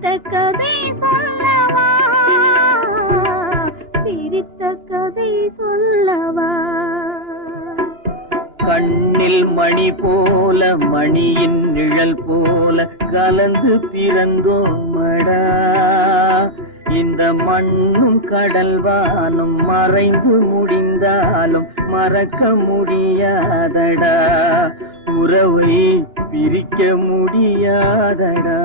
பிரித்த கதை சொல்லவா, பிரித்த கதை சொல்லவா. கண்ணில் மணி போல மணியின் நிழல் போல கலந்து பிறந்தோமடா. இந்த மண்ணும் கடல்வானும் மறைந்து முடிந்தாலும் மறக்க முடியாதடா. உறவை பிரிக்க முடியாதடா.